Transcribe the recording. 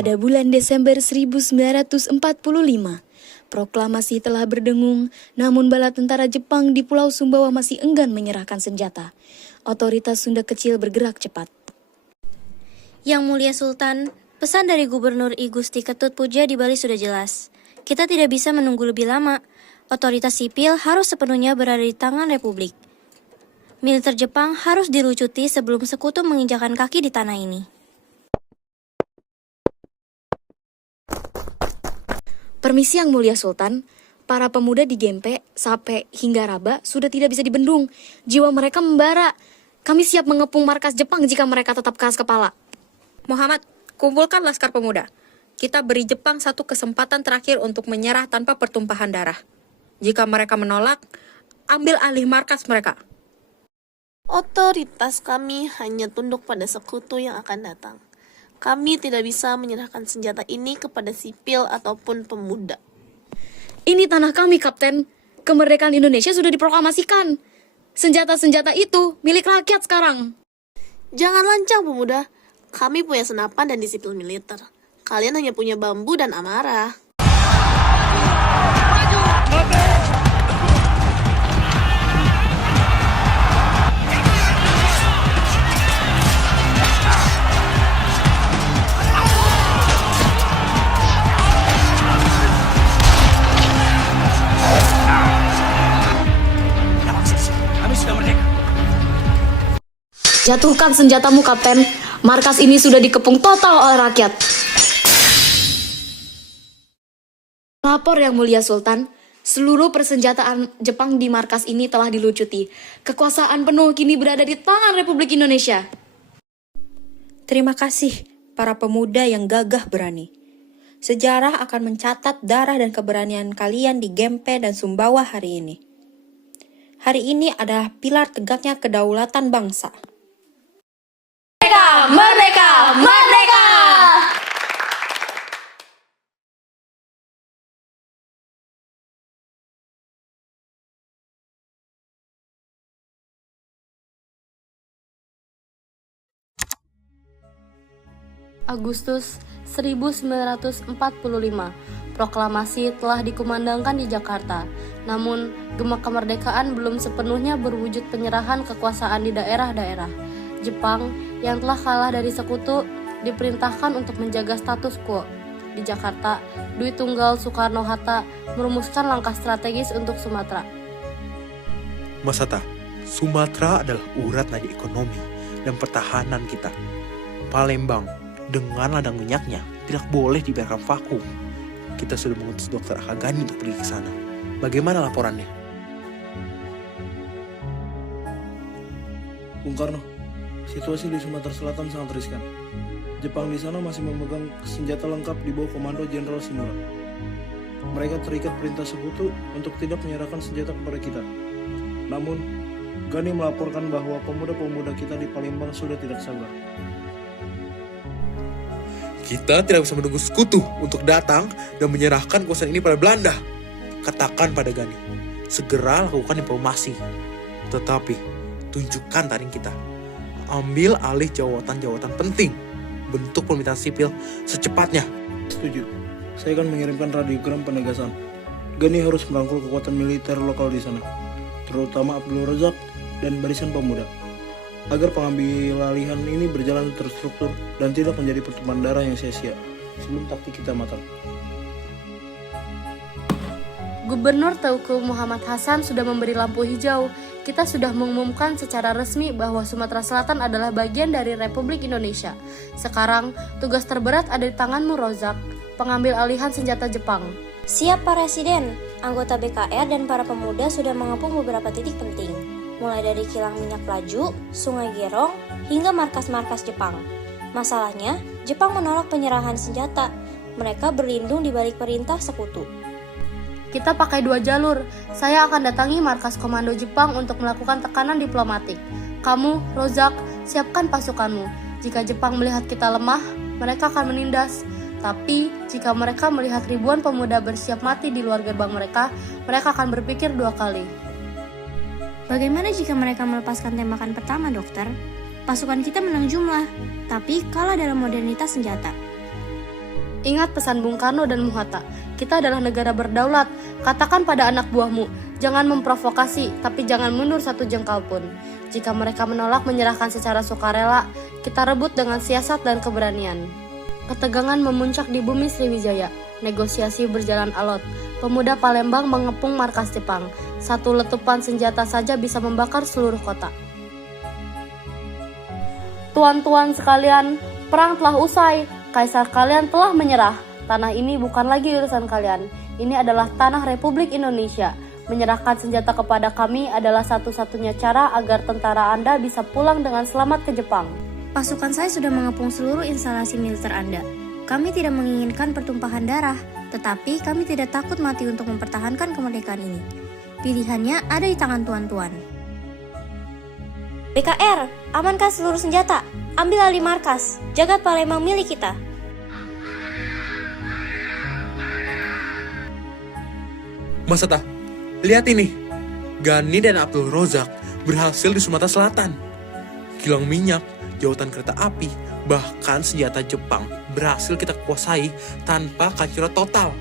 Pada bulan Desember 1945, proklamasi telah berdengung, namun bala tentara Jepang di Pulau Sumbawa masih enggan menyerahkan senjata. Otoritas Sunda Kecil bergerak cepat. Yang Mulia Sultan, pesan dari Gubernur I Gusti Ketut Puja di Bali sudah jelas. Kita tidak bisa menunggu lebih lama. Otoritas sipil harus sepenuhnya berada di tangan Republik. Militer Jepang harus dilucuti sebelum sekutu menginjakan kaki di tanah ini. Permisi Yang Mulia Sultan, para pemuda di Gempe, Sape, hingga Raba sudah tidak bisa dibendung. Jiwa mereka membara. Kami siap mengepung markas Jepang jika mereka tetap keras kepala. Muhammad, kumpulkan laskar pemuda. Kita beri Jepang satu kesempatan terakhir untuk menyerah tanpa pertumpahan darah. Jika mereka menolak, ambil alih markas mereka. Otoritas kami hanya tunduk pada sekutu yang akan datang. Kami tidak bisa menyerahkan senjata ini kepada sipil ataupun pemuda. Ini tanah kami, Kapten. Kemerdekaan Indonesia sudah diproklamasikan. Senjata-senjata itu milik rakyat sekarang. Jangan lancang, pemuda. Kami punya senapan dan disiplin militer. Kalian hanya punya bambu dan amarah. Jatuhkan senjatamu, Kapten. Markas ini sudah dikepung total oleh rakyat. Lapor Yang Mulia Sultan, seluruh persenjataan Jepang di markas ini telah dilucuti. Kekuasaan penuh kini berada di tangan Republik Indonesia. Terima kasih para pemuda yang gagah berani. Sejarah akan mencatat darah dan keberanian kalian di Gempe dan Sumbawa hari ini. Hari ini adalah pilar tegaknya kedaulatan bangsa. Merdeka! Merdeka! Agustus 1945, proklamasi telah dikumandangkan di Jakarta. Namun, gema kemerdekaan belum sepenuhnya berwujud penyerahan kekuasaan di daerah-daerah. Jepang yang telah kalah dari sekutu diperintahkan untuk menjaga status quo. Di Jakarta, Dwi Tunggal Soekarno-Hatta merumuskan langkah strategis untuk Sumatera. Mas Hatta, Sumatera adalah urat nadi ekonomi dan pertahanan kita. Palembang dengan ladang minyaknya tidak boleh dibiarkan vakum. Kita sudah mengutus Dr. Akagani untuk pergi ke sana. Bagaimana laporannya? Bung Karno, situasi di Sumatera Selatan sangat riskan. Jepang di sana masih memegang senjata lengkap di bawah komando Jenderal Shimura. Mereka terikat perintah sekutu untuk tidak menyerahkan senjata kepada kita. Namun, Gani melaporkan bahwa pemuda-pemuda kita di Palembang sudah tidak sabar. Kita tidak bisa menunggu sekutu untuk datang dan menyerahkan kekuasaan ini pada Belanda. Katakan pada Gani, segera lakukan diplomasi. Tetapi, tunjukkan taring kita. Ambil alih jawatan-jawatan penting. Bentuk pemerintahan sipil secepatnya. Setuju. Saya akan mengirimkan radiogram penegasan. Gani harus merangkul kekuatan militer lokal di sana, terutama Abdul Razak dan barisan pemuda, agar pengambilalihan ini berjalan terstruktur dan tidak menjadi pertumpahan darah yang sia-sia sebelum taktik kita matang. Gubernur Teuku Muhammad Hasan sudah memberi lampu hijau. Kita sudah mengumumkan secara resmi bahwa Sumatera Selatan adalah bagian dari Republik Indonesia. Sekarang, tugas terberat ada di tanganmu, Rozak, pengambil alihan senjata Jepang. Siap Pak Residen, anggota BKR dan para pemuda sudah mengepung beberapa titik penting. Mulai dari kilang minyak Pelaju, Sungai Gerong, hingga markas-markas Jepang. Masalahnya, Jepang menolak penyerahan senjata. Mereka berlindung di balik perintah sekutu. Kita pakai 2 jalur. Saya akan datangi markas komando Jepang untuk melakukan tekanan diplomatik. Kamu, Rozak, siapkan pasukanmu. Jika Jepang melihat kita lemah, mereka akan menindas. Tapi, jika mereka melihat ribuan pemuda bersiap mati di luar gerbang mereka akan berpikir 2 kali. Bagaimana jika mereka melepaskan tembakan pertama, dokter? Pasukan kita menang jumlah, tapi kalah dalam modernitas senjata. Ingat pesan Bung Karno dan Muhatta, kita adalah negara berdaulat. Katakan pada anak buahmu, jangan memprovokasi, tapi jangan mundur satu jengkal pun. Jika mereka menolak menyerahkan secara sukarela, kita rebut dengan siasat dan keberanian. Ketegangan memuncak di bumi Sriwijaya. Negosiasi berjalan alot. Pemuda Palembang mengepung markas Jepang. Satu letupan senjata saja bisa membakar seluruh kota. Tuan-tuan sekalian, perang telah usai. Kaisar kalian telah menyerah. Tanah ini bukan lagi urusan kalian. Ini adalah tanah Republik Indonesia. Menyerahkan senjata kepada kami adalah satu-satunya cara agar tentara Anda bisa pulang dengan selamat ke Jepang. Pasukan saya sudah mengepung seluruh instalasi militer Anda. Kami tidak menginginkan pertumpahan darah, tetapi kami tidak takut mati untuk mempertahankan kemerdekaan ini. Pilihannya ada di tangan tuan-tuan. BKR, amankan seluruh senjata. Ambil alih markas. Jagat Palembang milik kita. Mas Atta, lihat ini. Gani dan Abdul Rozak berhasil di Sumatera Selatan. Kilang minyak, jautan kereta api, bahkan senjata Jepang berhasil kita kuasai tanpa kacau total.